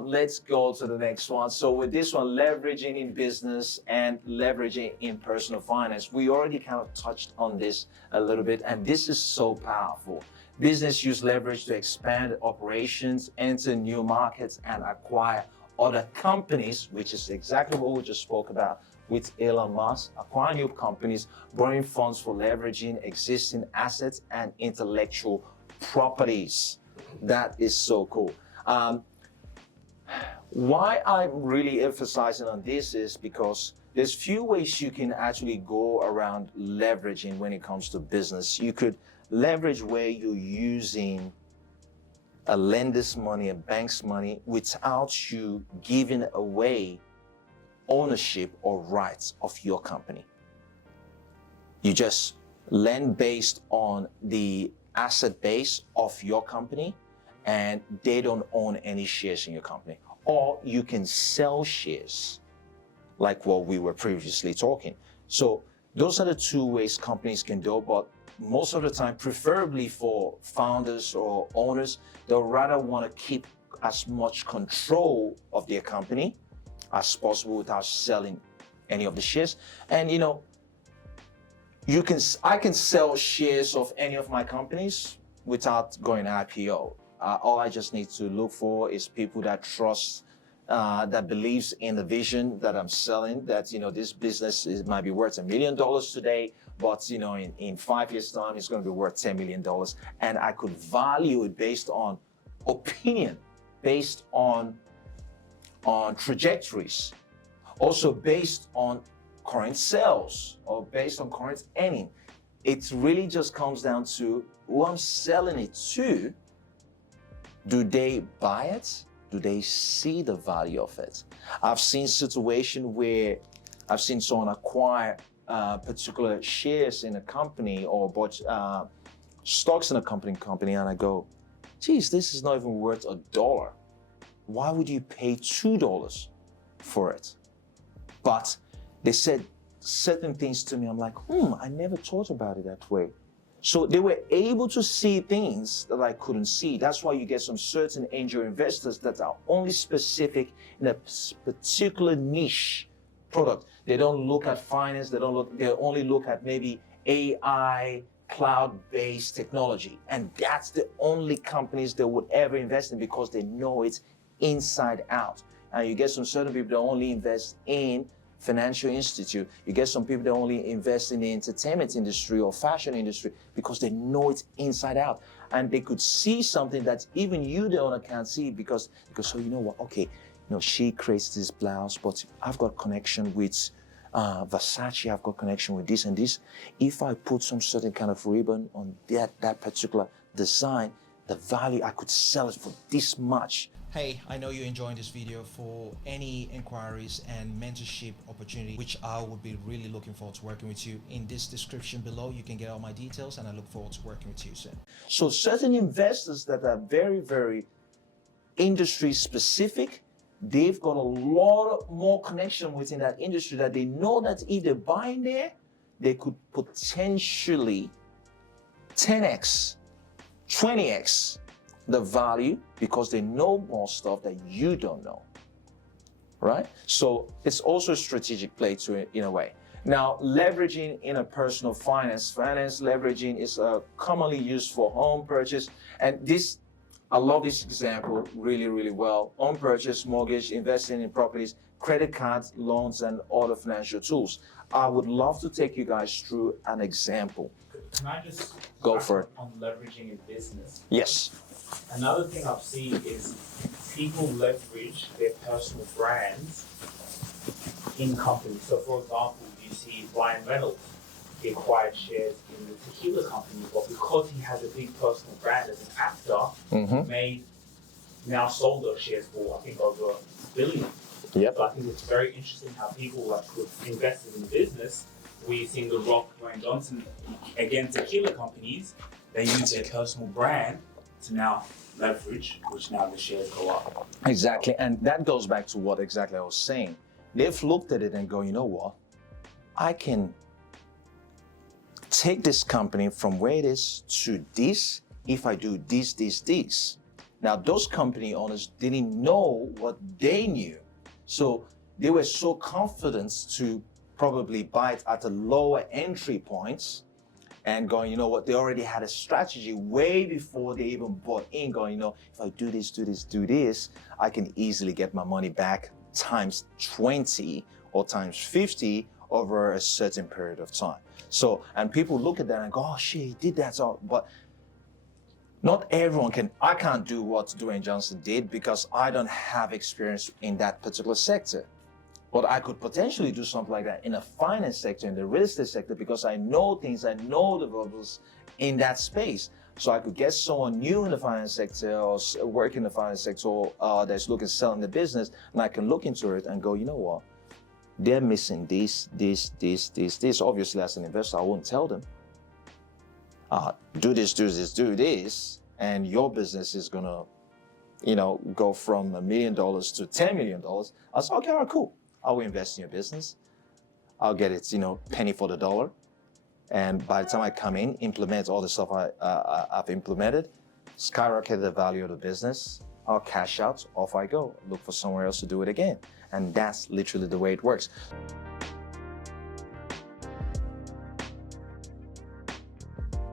Let's go to the next one. So with this one, leveraging in business and leveraging in personal finance, we already kind of touched on this a little bit, and this is so powerful. Business use leverage to expand operations, enter new markets, and acquire other companies, which is exactly what we just spoke about with Elon Musk. Acquire new companies, borrowing funds for leveraging existing assets and intellectual properties. That is so cool. Why I'm really emphasizing on this is because there's few ways you can actually go around leveraging when it comes to business. You could leverage where you're using a lender's money, a bank's money, without you giving away ownership or rights of your company. You just lend based on the asset base of your company, and they don't own any shares in your company. Or you can sell shares, like what we were previously talking. So those are the two ways companies can do, but most of the time, preferably for founders or owners, they'll rather want to keep as much control of their company as possible without selling any of the shares. And I can sell shares of any of my companies without going IPO. All I just need to look for is people that trust, that believes in the vision that I'm selling, that, this business might be worth $1 million today, but, in 5 years' time, it's going to be worth $10 million. And I could value it based on opinion, based on trajectories, also based on current sales or based on current earning. It really just comes down to who I'm selling it to. Do they buy it? Do they see the value of it? I've seen situations where I've seen someone acquire particular shares in a company or bought stocks in a company, and I go, geez, this is not even worth $1. Why would you pay $2 for it? But they said certain things to me. I'm like, I never thought about it that way. So they were able to see things that I couldn't see. That's why you get some certain angel investors that are only specific in a particular niche product. They don't look at finance. They only look at maybe AI, cloud-based technology. And that's the only companies they would ever invest in because they know it inside out. And you get some certain people that only invest in financial institute. You get some people that only invest in the entertainment industry or fashion industry because they know it inside out. And they could see something that even you, the owner, can't see because so you know what, okay, she creates this blouse, but I've got connection with Versace, I've got connection with this and this. If I put some certain kind of ribbon on that particular design, the value, I could sell it for this much. Hey, I know you're enjoying this video. For any inquiries and mentorship opportunity, which I would be really looking forward to working with you, in this description below, you can get all my details, and I look forward to working with you soon. So certain investors that are very, very industry specific, they've got a lot more connection within that industry that they know that if they buy in there, they could potentially 10x, 20x the value because they know more stuff that you don't know, right? So it's also a strategic play to in a way. Now, leveraging in a personal finance leveraging is commonly used for home purchase. And this, I love this example really, really well. Home purchase, mortgage, investing in properties, credit cards, loans, and other financial tools. I would love to take you guys through an example. Can I just go for it on leveraging in business? Yes. Another thing I've seen is people leverage their personal brands in companies. So for example, you see Ryan Reynolds, he acquired shares in the tequila company, but because he has a big personal brand as an actor, now sold those shares for, I think, over $1 billion. Yep. So I think it's very interesting how people that could invest in the business. We've seen The Rock, Dwayne Johnson, again, tequila companies, they use their personal brand to now leverage, which now the shares go up. Exactly, and that goes back to what exactly I was saying. They've looked at it and go, you know what? I can take this company from where it is to this if I do this. Now, those company owners didn't know what they knew. So they were so confident to probably buy it at a lower entry points and going, you know what, they already had a strategy way before they even bought in, going, you know, if I do this, I can easily get my money back times 20 or times 50 over a certain period of time. So, and people look at that and go, oh shit, he did that. So, but not everyone can. I can't do what Dwayne Johnson did because I don't have experience in that particular sector. But I could potentially do something like that in the finance sector, in the real estate sector, because I know things, I know the bubbles in that space. So I could get someone new in the finance sector or work in the finance sector that's looking to sell in the business, and I can look into it and go, you know what? They're missing this. Obviously, as an investor, I won't tell them. Do this, and your business is gonna, go from $1 million to $10 million. I said, okay, all right, cool. I will invest in your business. I'll get it, penny for the dollar. And by the time I come in, implement all the stuff I've implemented, skyrocket the value of the business. I'll cash out, off I go, look for somewhere else to do it again. And that's literally the way it works.